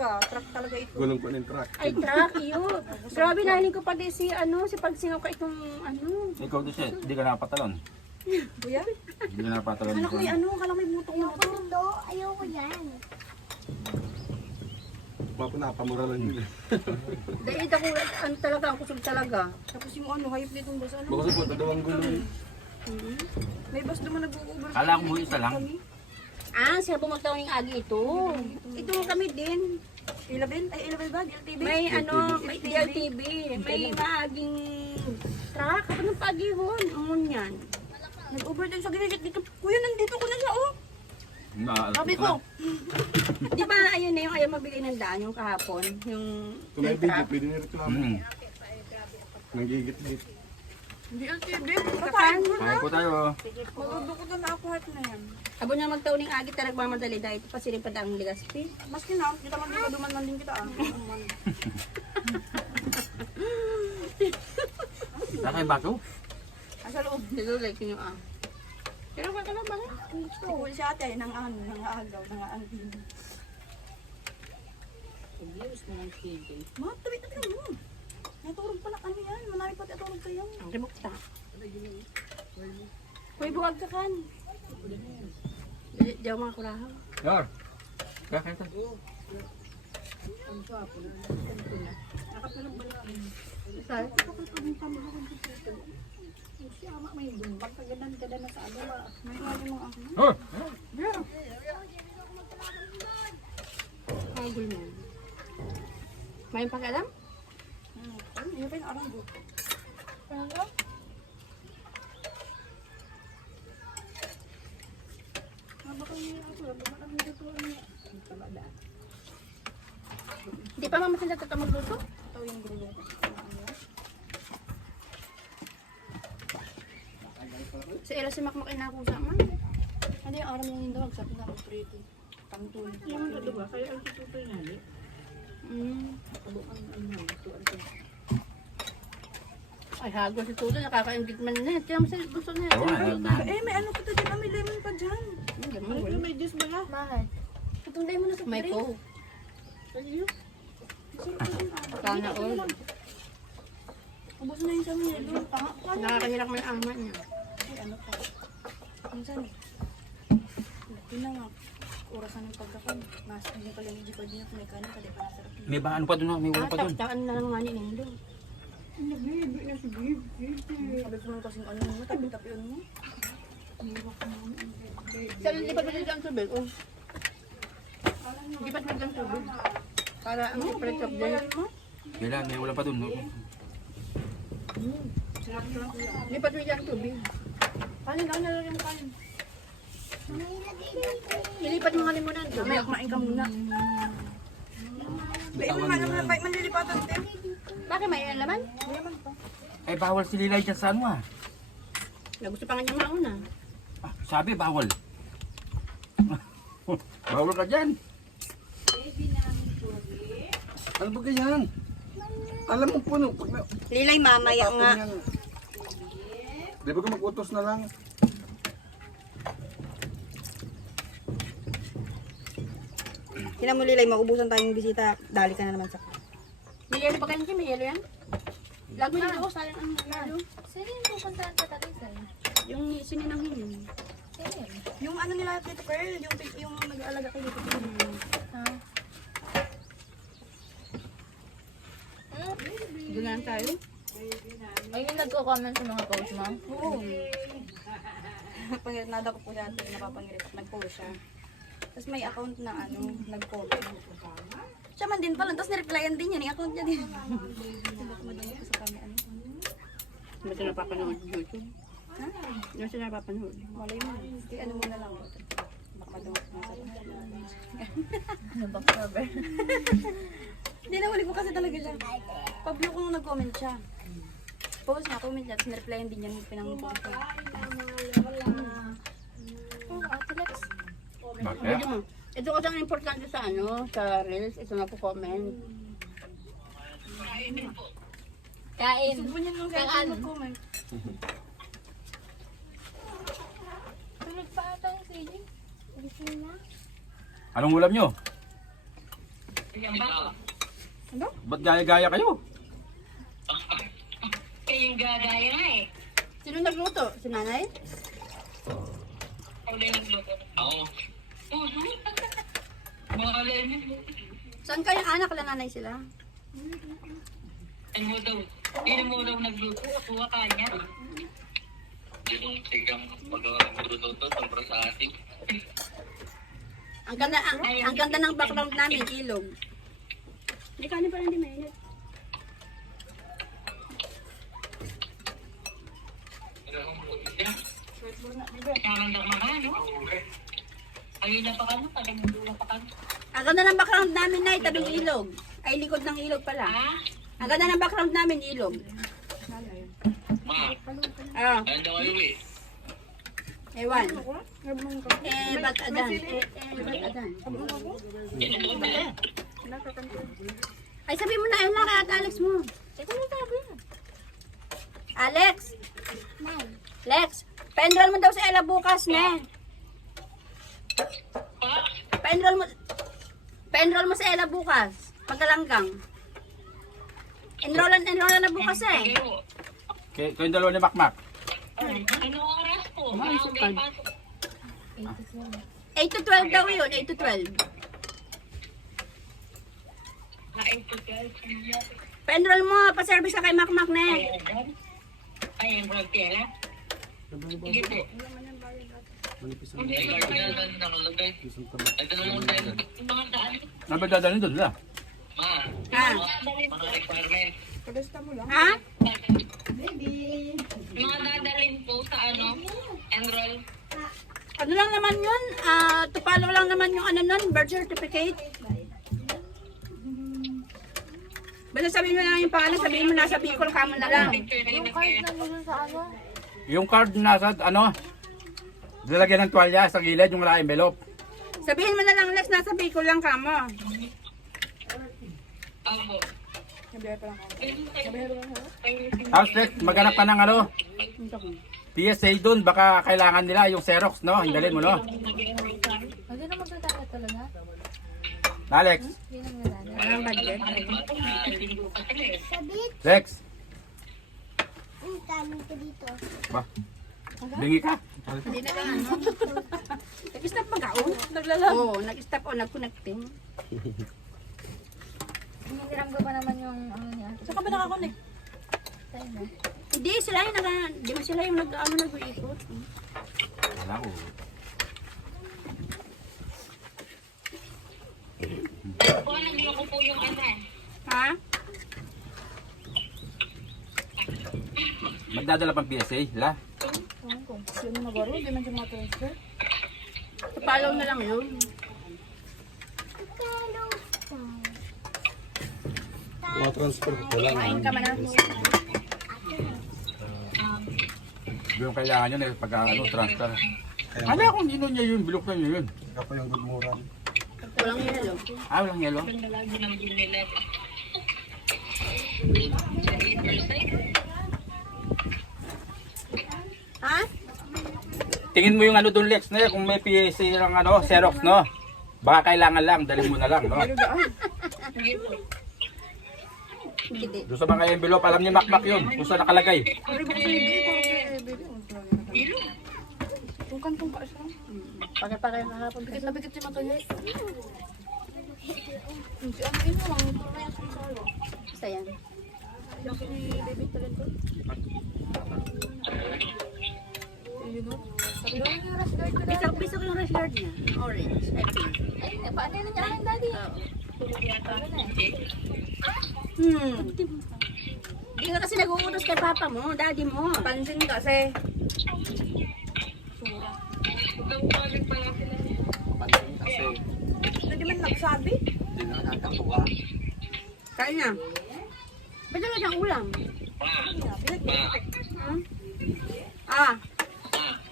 Truck talaga ito. Gulong pa ng truck. Ay, truck, yun. Grabe, nahiling ko pati si pagsingaw ka itong Ikaw doon siya, hindi ka napatalon. Kuya? Hindi ka napatalon. Kala ko may kala may butong na ito. Ayoko yan. Napamura lang yun. Dahil ako, talaga, ang kusog talaga. Tapos yung hayop nitong bus, Baka po, dalawang gulong. May bus naman nag-u-over. Kala ko mo isa lang. Siya bumagtaw yung agi ito. Ito kami din. Ilabel? Ay, ilabel ba? DLTV? May may DLTV. May maaging truck. Ako ng pagihon. Umon yan. Nag-over din sa ginigit dito. Kuya, nandito ko na siya, oh. Sabi ko. Di ba ayun na yung ayaw mabigay ng daan yung kahapon? Yung Kung may video, truck. pwede nyo reklamo. Nanggigit-git. DLTV? Kakan. Kain po tayo. Magdudukutan na ako heart na yan. Abo na magtaw ng agi talaga mamadali dahil ito pa siling pa ang Ligaspi. Maski na, kita man dito, duman man din kita. Saka yung bato? Asa loob. Dito like yung Pero ka lang ba? Gusto ko si ate, nang agaw, nang angkin. Mga tabi-tabi mo. Naturog pala kami yan. Manami pati aturog kayo. Ang remukta. Hoy, buwag ka kan. Diyaw mga kurahaw. Yor. Kaya tayo. Saan? Oh! Kagul mo. May pakialam? Ano pa yung aranggo? Hindi pa mama sila tatamagluto? Ito yung gulo. Si Ella si Makmak ay nakusa man. Ano yung aram yung daw? Sabi na ako prito. Pangtulog. Yung ito ba? Kaya ang tututoy na li. Ay, hago si Tuto. Nakakaingit man na. Kaya mas gusto na. Eh, may ano pa ito dyan? May lemon pa dyan. May juice ba na? Bakit? Patunday mo na sa May prito. coke. Sana all. Ubus na yung sa milo. Tanga. Nakakahirap man ang ama niya. Ay, ano pa? Minsan eh. Yun na nga. Orasan ng pagkakan. Mas hindi pala medyo pa din ako may kanin. Kaya pa nasarap. May ba ano pa doon? May wala pa doon. Tapos na lang nga ni Nendo. Sabi ko naman kasing ano mo. Tabi-tabi mo. Saan lipat mo dito ang tubig? Oh. Lipat mo dito ang tubig. Para ang ipalit of din. Kailan? May wala pa doon. Lipat mo dito ang tubig. Kanin lang na lang yung kanin. Ilipat mo nga rin muna ang tubig. May kumain ka muna. May mo nga naman. May manlilipatan din. Bakit may laman? Mayaman pa. Ay, bawal si Lilay dyan sa ano ah. Gusto pa nga niya mauna. Sabi, bawal. Bawal ka dyan. Ano ba ganyan? Alam mo po, no, pag Lilay, mamaya nga. Di ba ka mag-utos na lang? Kina mo Lilay, maubusan tayong bisita. Dali ka na naman sa... May yelo pa kayo siya? May yelo yan? Lag mo dito, sayang ang yelo. Sino yung pupuntahan sa Talisay? Yung sininangin yun. Sino yun? Yung ano nila, Tito Pearl, yung nag-aalaga kayo dito. Ha? Doon lang tayo. Ay, yung nagko-comment sa mga post mo? Oo. Pangirinada ko po dati, napapangirit at nag-post siya. Tapos may account na ano, nag-comment. Siya man din pala, tapos nireplyan din yan, yung account niya din. Baka madami ko sa kami ano. Hindi ba sila napapanood sa YouTube? Ha? Hindi ba sila napapanood? Malay mo. Kaya ano muna lang. Baka madami ko sa Ano ba, cover? Hindi na huli ko kasi talaga siya. Pablo ko nung nag-comment siya. Post niya, comment niya, tapos nireplyan din yan, pinang-post ko. Oh, Ate Lex. Bakit? Video mo. Ito kasi ang importante sa sa Reels. Ito na po comment. Kain. Subo niya nung Kang sa ano? nag-comment. Tulog pa ata yung sili. Gising na. Anong ulam nyo? Ba't gaya-gaya kayo? Kayong gagaya nga eh. Sino nagluto? Si nanay? Ako lang nagluto. Ako. Mahalay mo. Saan kayong anak na nanay sila? Ano mo daw? Sino mo daw nagluto? Ako ka niya. Yung sigang magawa ng magluluto, sobrang sa atin. Ang ganda ng background namin, ilog. Hindi kanin pa rin, hindi mainit. Nakarandak na ka, no? Ayun na pa ka, no? Tagang-dulo pa ka. Ang ganda ng background namin na tabing ilog. Ay, likod ng ilog pala. Ha? Ang ganda ng background namin, ilog. Ma, Ah, ayun daw kayo eh. ewan. Ba't adan? Ba't adan? Ay, sabi mo na, ayun na kay Ate Alex mo. Ito na sabi. Alex! Lex, pa-enroll mo daw sa Ella bukas, ne? Pa-enroll mo sa Ella bukas. Pagkalanggang. Enrollan na bukas eh. Kayong dalawa ni Makmak. Ano oras po? Maisip ka. Pasok. 8 to 12 daw yun, 8 to 12. Kain po guys. Pa-enroll mo, pa-service ka kay Makmak, ne? Ay, ang brotera. Sige po. Hindi Ay, ko kaya na nakalagay. Ay, dalawa lang tayo. yung mga daan. Ano ba dadalhin doon nila? Ma, Ha? mga requirement. Ha? Mga dadalhin po sa ano, enroll. Ano lang naman yun? Tupalo lang naman yung ano nun, birth certificate. Basta sabihin mo na lang yung pangalan, sabihin mo nasa Bicol, kamo na lang. Yung card na nyo sa ano? Yung card nasa, lalagyan ng tuwalya sa gilid, yung wala envelope. Sabihin mo na lang, Lex, nasa Bicol lang kamo. Ako. Tapos Lex, maghanap ka ng PSA doon, baka kailangan nila yung Xerox, no? Hindalin mo, no? Hindi na magtataka talaga. Alex, Hindi na magtataka. Walang budget. Lex. Ba? Bingi ka? Hindi na ka ano. Nag-stop ba ka? Oo, nag-stop o nag-connecting. Hiniram ko pa naman yung ano niya. Saan ka ba nakakonect? Tayo na. Hindi, sila yung di ba sila yung nag-iikot? Wala ko. Po, nagloko po yung ano. Ha? Magdadala pang PSA, la? Tupalaw na lang yun. Mga transfer ko lang. Kain ka man na. Yung kailangan yun, pag transfer. Ano kung nino niya yun, bilok na niya yun. Ikaw pa yung good moran. Walang yelo. Walang yelo. Ang lagi ng nila. Ha? Tingin mo yung doon, Lex, na kung may PSA lang Xerox, no? Baka kailangan lang, dalhin mo na lang, no? Hindi. Doon sa mga envelope, alam ni Makmak yun, kung saan nakalagay. Pagkatapos nakapag bigat si Matones. Basta yan. Isang piso yung rush guard niya. Orange. I think. Ay, paano yun niya aking daddy? Hindi ka kasi nag-uutos kay papa mo, daddy mo. Pansin kasi. Pansin kasi. Hindi man nagsabi. Hindi na nakakatuwa. Kain na. Ba't na siyang ulam? Ah.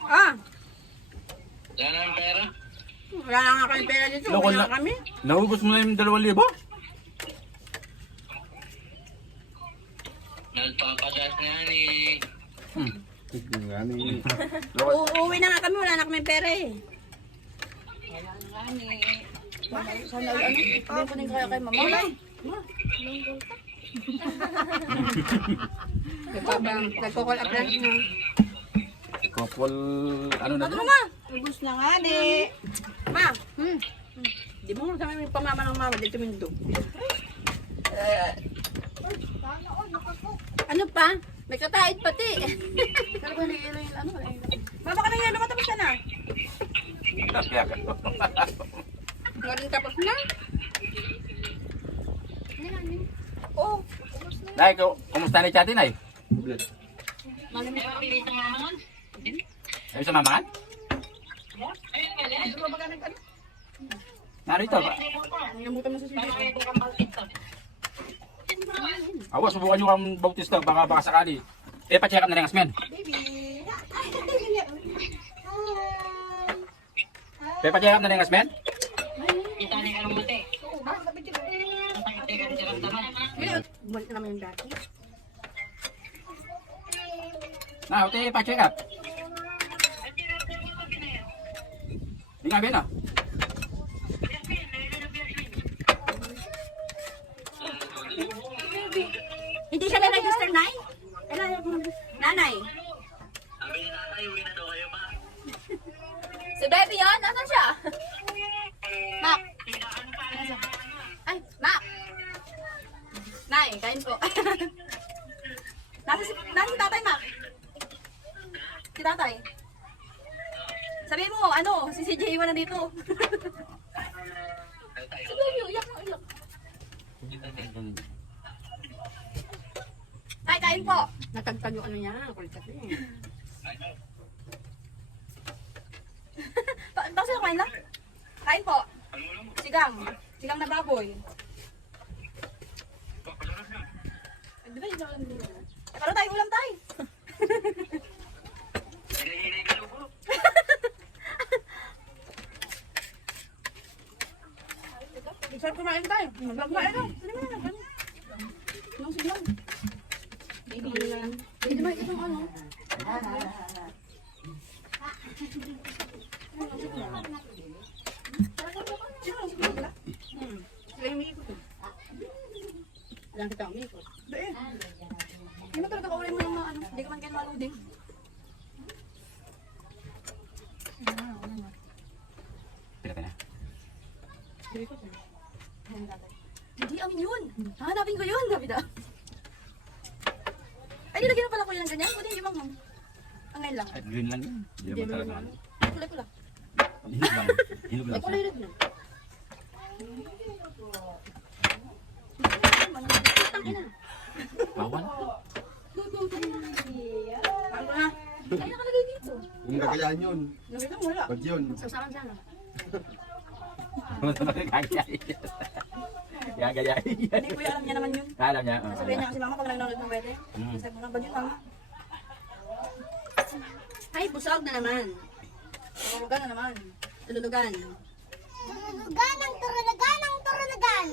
Ah. Wala na ang pera? Wala na nga kami pera dito. Loko Wala na. kami. Nahubos mo na yung 2,000? Nagpapagas na yan eh. Tignan nga ni. Uuwi na nga kami. Wala na kami pera eh. Sana ano, bigyan ko din kaya kay mama. Nagko-call up lang na. Couple, ano na Ano doon? ma? Ubus na nga, di. Ma, di mo sa may pamama ng mama dito mindo. Ano pa? May kataid pati. Pero ba nila yung ano? Baba ka na yan, lumatapos ka na. Ngayon tapos na. Oo. Nay, kumusta ni Chati, Nay? Ay, sa mamangan? Narito ba? Nangamutan mo sa sila. Awa, subukan nyo kang bautista, baka sakali. Pa-check up na rin ang asmen. Pa-check up na rin ang asmen? Balik naman yung dati. Na, pa-check up. Hindi nga, Ben, ah. Hindi siya na register, Nay? Nanay. Si Baby yun? Nasaan siya? Mak! Ay, Mak! Nay, kain po. Nasa si tatay, Mak? Si tatay? Sabihin mo, ano, si CJ iwan na dito. Si Baby, uyak na uyak. Tay, kain po. Natagtag yung ano niya, kulikat niya. Tapos sila kumain na? Kain po. Sigang. Sigang na baboy. Ay, di ba yun lang din? Pero tayo ulam tayo. Sarap kumain tayo. Kumain lang. Ano mo na? Anong sigang? Baby. Hindi ba itong ano? Sila yung may ikot. Alam kita may ikot. Hindi mo talaga kaulay mo yung mga ano. Hindi ka man kayo maluding. Pinatay na. Hindi amin yun. Hahanapin ko yun. Sabi daw. Ay, nilagyan na pala ko yun ng ganyan. Hindi, hindi bang ang ngayon lang. Ay, green lang yun. Hindi naman talaga ano. Kulay pula. Hinog lang. Hinog lang Ay, siya. kulay red na. Bawal. Ano na? Ay, nakalagay dito. Yung gagayaan yun. Nakita mo wala. Wag yun. Sasakan sana. Gagayay. Hindi ko alam niya naman yun. Alam niya. oo. Sabihin niya kasi mama pag nanonood ng wete. Sabi ko nga, ba yun mama? Ay, busog na naman. Tulugan na naman. Tululugan. Turulugan ang turulugan ang turulugan.